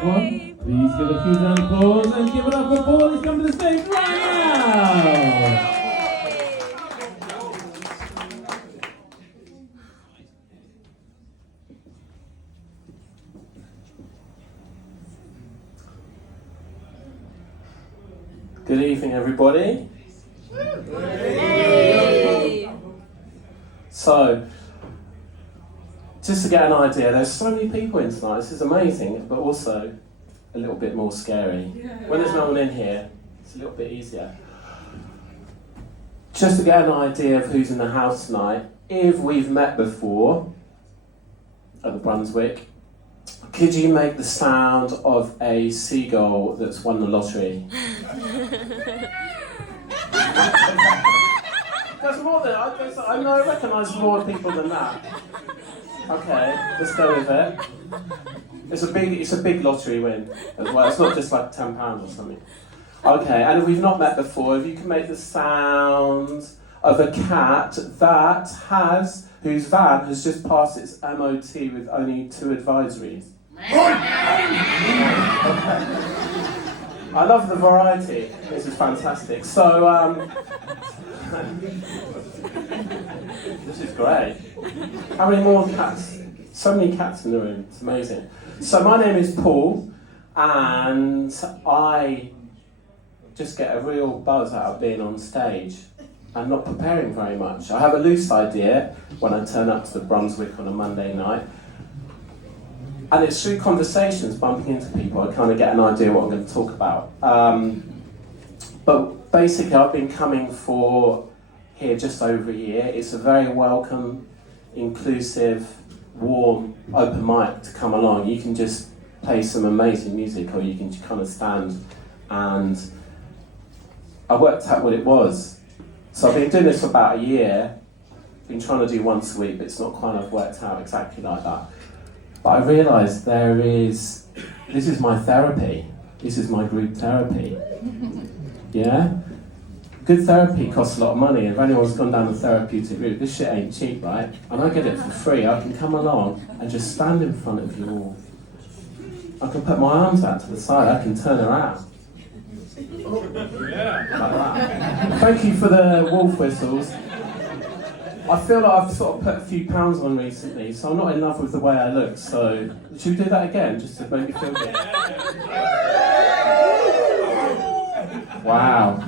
Please give a huge round of applause and give it up for Paul. He's come to the stage right now. Good evening, everybody. Hey. So, just to get an idea, there's so many people in tonight. This is amazing, but also a little bit more scary. When there's no one in here, it's a little bit easier. Just to get an idea of who's in the house tonight, if we've met before at the Brunswick, could you make the sound of a seagull that's won the lottery? There's more than I know. I recognise more people than that. Okay, let's go with it. It's a big lottery win as well. It's not just like £10 or something. Okay, and if we've not met before, if you can make the sound of a cat whose van has just passed its MOT with only 2 advisories. Okay. I love the variety. This is fantastic. So, this is great. How many more cats? So many cats in the room. It's amazing. So my name is Paul, and I just get a real buzz out of being on stage and not preparing very much. I have a loose idea when I turn up to the Brunswick on a Monday night, and it's through conversations, bumping into people, I kind of get an idea what I'm going to talk about. But basically, I've been coming for here just over a year. It's a very welcome, inclusive, warm, open mic to come along. You can just play some amazing music, or you can kind of stand, and I worked out what it was. So I've been doing this for about a year, been trying to do once a week, but it's not quite worked out exactly like that. But I realised this is my therapy, this is my group therapy. Yeah? Good therapy costs a lot of money. If anyone's gone down the therapeutic route, this shit ain't cheap, right? And I get it for free. I can come along and just stand in front of you all. I can put my arms out to the side, I can turn around. Yeah. Like that. Thank you for the wolf whistles. I feel like I've sort of put a few pounds on recently, so I'm not in love with the way I look, so should we do that again, just to make me feel good? Wow.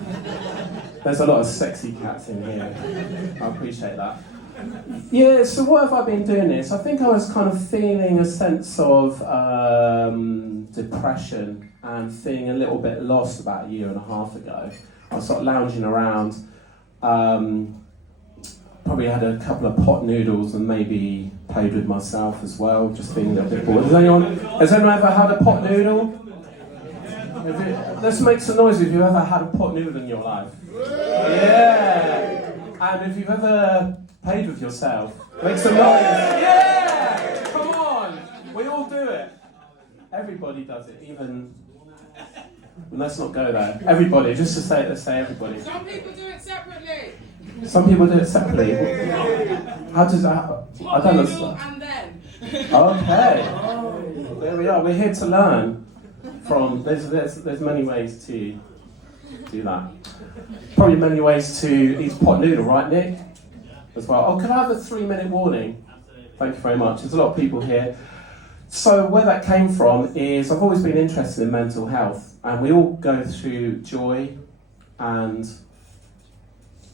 There's a lot of sexy cats in here. I appreciate that. Yeah, so what have I been doing this? I think I was kind of feeling a sense of depression and feeling a little bit lost about a year and a half ago. I was sort of lounging around, probably had a couple of pot noodles and maybe played with myself as well, just feeling a little bit bored. Has anyone ever had a pot noodle? Let's make some noise if you've ever had a pot noodle in your life. Yeah! And if you've ever played with yourself, make some noise. Yeah! Come on! We all do it. Everybody does it, even... Let's not go there. Everybody, just to say it, let's say everybody. Some people do it separately. Some people do it separately. How does that happen? I don't know. And then. Okay. There we are. We're here to learn from. There's many ways to do that. Probably many ways to eat pot noodle, right, Nick? As well. Oh, can I have a 3-minute warning? Thank you very much. There's a lot of people here. So where that came from is I've always been interested in mental health, and we all go through joy and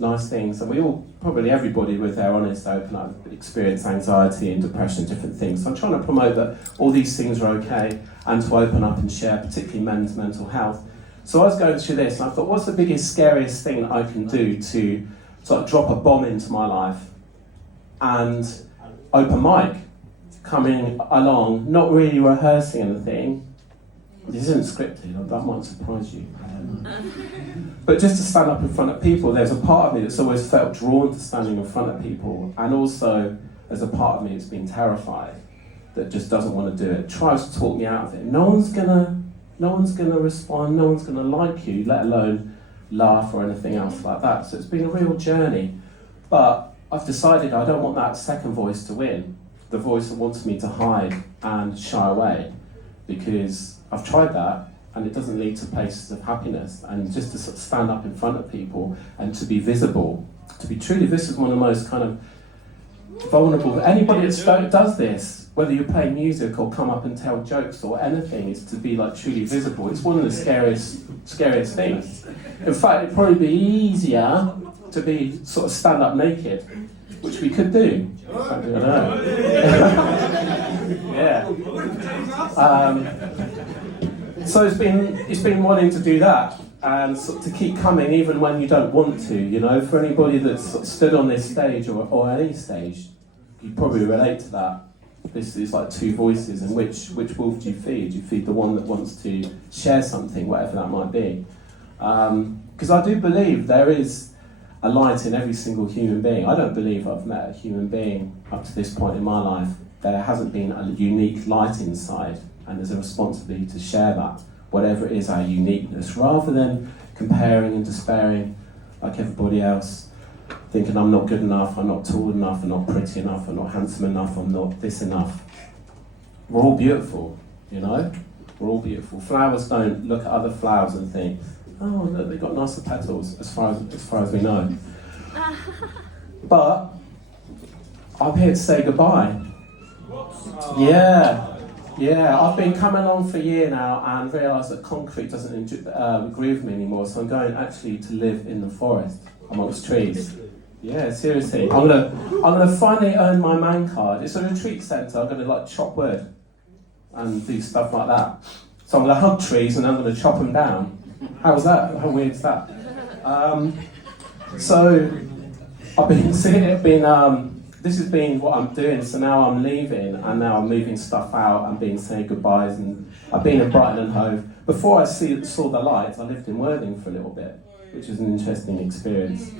nice things, and we all, probably everybody, with their honest, open up, experience anxiety and depression, different things. So I'm trying to promote that all these things are okay, and to open up and share, particularly men's mental health. So I was going through this, and I thought, what's the biggest, scariest thing that I can do to sort of drop a bomb into my life? And open mic, coming along, not really rehearsing anything. This isn't scripted, that might surprise you. But just to stand up in front of people, there's a part of me that's always felt drawn to standing in front of people, and also there's a part of me that's been terrified, that just doesn't want to do it, tries to talk me out of it. No one's gonna respond, no one's gonna like you, let alone laugh or anything else like that. So it's been a real journey. But I've decided I don't want that second voice to win, the voice that wants me to hide and shy away. because I've tried that and it doesn't lead to places of happiness. And just to sort of stand up in front of people and to be visible, to be truly, this is one of the most kind of vulnerable. Anybody that does this, whether you play music or come up and tell jokes or anything, is to be like truly visible. It's one of the scariest things. In fact, it'd probably be easier to be sort of stand up naked, which we could do. I don't know. Yeah. So it's been wanting to do that and sort of to keep coming even when you don't want to. You know, for anybody that's sort of stood on this stage or any stage, you probably relate to that. This is like two voices, and which wolf do you feed? You feed the one that wants to share something, whatever that might be. Because I do believe there is a light in every single human being. I don't believe I've met a human being up to this point in my life there hasn't been a unique light inside, and there's a responsibility to share that, whatever it is, our uniqueness, rather than comparing and despairing like everybody else, thinking I'm not good enough, I'm not tall enough, I'm not pretty enough, I'm not handsome enough, I'm not this enough. We're all beautiful, you know? We're all beautiful. Flowers don't look at other flowers and think, oh, look, they've got nicer petals, as far as we know. But I'm here to say goodbye. Yeah, I've been coming on for a year now and realised that concrete doesn't agree with me anymore, so I'm going actually to live in the forest amongst trees. Yeah, seriously. I'm gonna finally earn my man card. It's a retreat centre. I'm gonna like chop wood and do stuff like that. So I'm gonna hug trees and I'm gonna chop them down. How's that? How weird is that? So I've been seeing it. This has been what I'm doing. So now I'm leaving and now I'm moving stuff out and saying goodbyes. And I've been in Brighton and Hove. Before I saw the light, I lived in Worthing for a little bit, which is an interesting experience.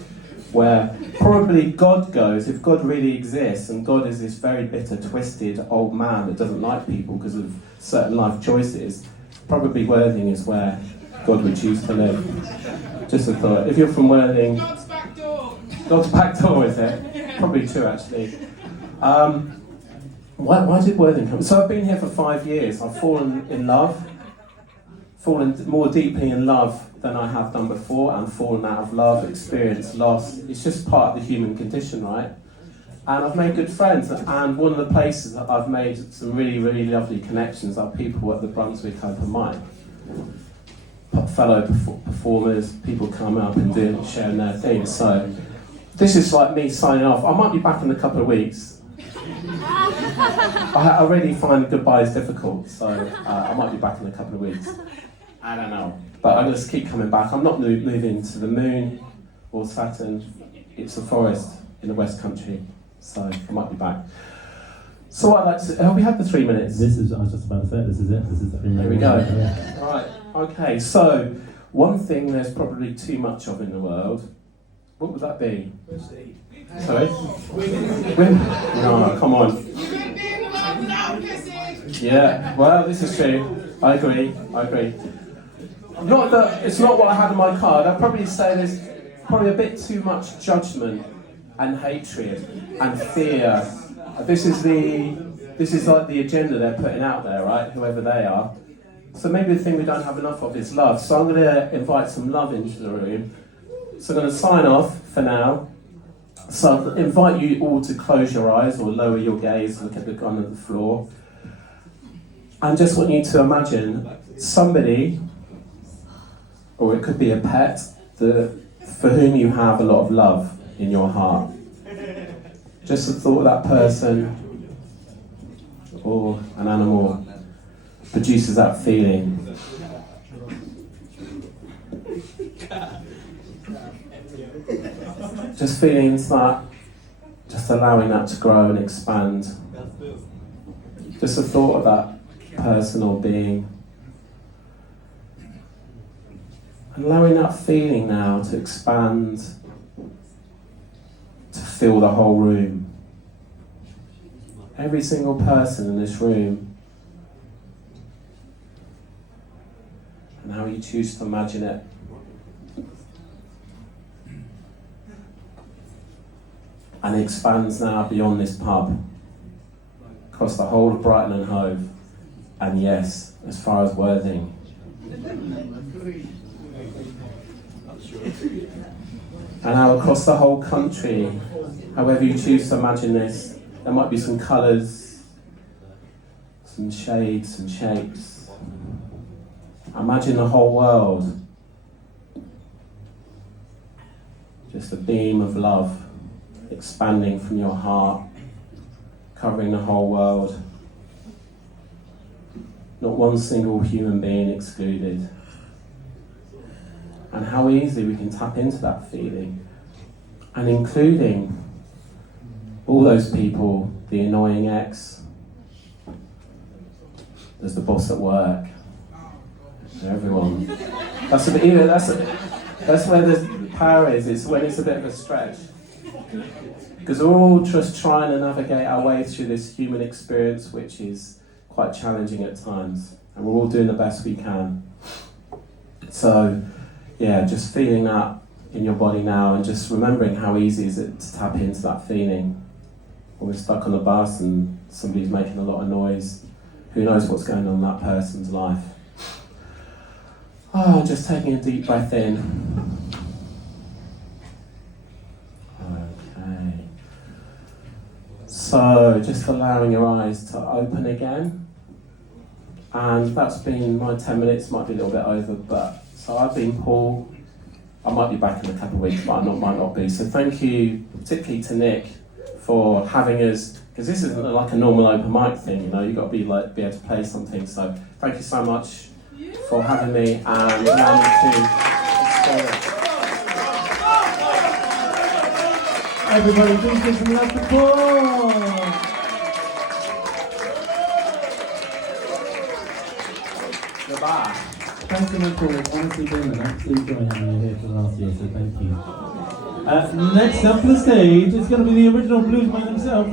Where probably God goes, if God really exists, and God is this very bitter, twisted old man that doesn't like people because of certain life choices, probably Worthing is where God would choose to live. Just a thought. If you're from Worthing... God's back door. God's back door, is it? Probably true, actually. Why did Worthing come? So I've been here for 5 years. I've fallen in love, fallen more deeply in love than I have done before, and fallen out of love, experienced loss. It's just part of the human condition, right? And I've made good friends, and one of the places that I've made some really, really lovely connections are people at the Brunswick Open Mic. Fellow performers, people come up and sharing their things. So this is like me signing off. I might be back in a couple of weeks. I really find goodbyes difficult, so I might be back in a couple of weeks. I don't know. But I'm going to keep coming back. I'm not moving to the moon or Saturn. It's a forest in the West Country, so I might be back. So what I'd like to... we had the 3 minutes. I was just about to say, this is it. This is the 3 minutes. There we go. Yeah. Right, okay, so one thing there's probably too much of in the world, what would that be? Sorry? Women? No, come on. You wouldn't be in the world without kissing. Yeah, well, this is true. I agree. Not that it's not what I had in my card. I'd probably say there's probably a bit too much judgment and hatred and fear. This is like the agenda they're putting out there, right? Whoever they are. So maybe the thing we don't have enough of is love. So I'm going to invite some love into the room. So I'm going to sign off for now. So I invite you all to close your eyes or lower your gaze, look at the ground of the floor. And just want you to imagine somebody, or it could be a pet, for whom you have a lot of love in your heart. Just the thought of that person or an animal produces that feeling. Just feelings that, just allowing that to grow and expand. Just the thought of that person or being. And allowing that feeling now to expand, to fill the whole room. Every single person in this room. And how you choose to imagine it. And it expands now beyond this pub, across the whole of Brighton and Hove, and yes, as far as Worthing. And now across the whole country, however you choose to imagine this, there might be some colours, some shades, some shapes. Imagine the whole world. Just a beam of love expanding from your heart, covering the whole world. Not one single human being excluded. And how easily we can tap into that feeling. And including all those people, the annoying ex, there's the boss at work, everyone. That's where the power is. It's when it's a bit of a stretch. Because we're all just trying to navigate our way through this human experience, which is quite challenging at times. And we're all doing the best we can. So, yeah, just feeling that in your body now and just remembering how easy is it to tap into that feeling. When we're stuck on the bus and somebody's making a lot of noise, who knows what's going on in that person's life. Oh, just taking a deep breath in. Okay. So, just allowing your eyes to open again. And that's been my 10 minutes, might be a little bit over, but so I've been Paul. I might be back in a couple of weeks, but might not be. So thank you, particularly to Nick, for having us, because this isn't like a normal open mic thing, you know, you've got to be able to play something. So thank you so much for having me and allowing me to explore it. Everybody, please give some love to Paul. Goodbye. Thanks so much, Paul. It's honestly been an absolute joy having you here for the last year, so thank you. Next up on the stage is going to be the original blues man himself.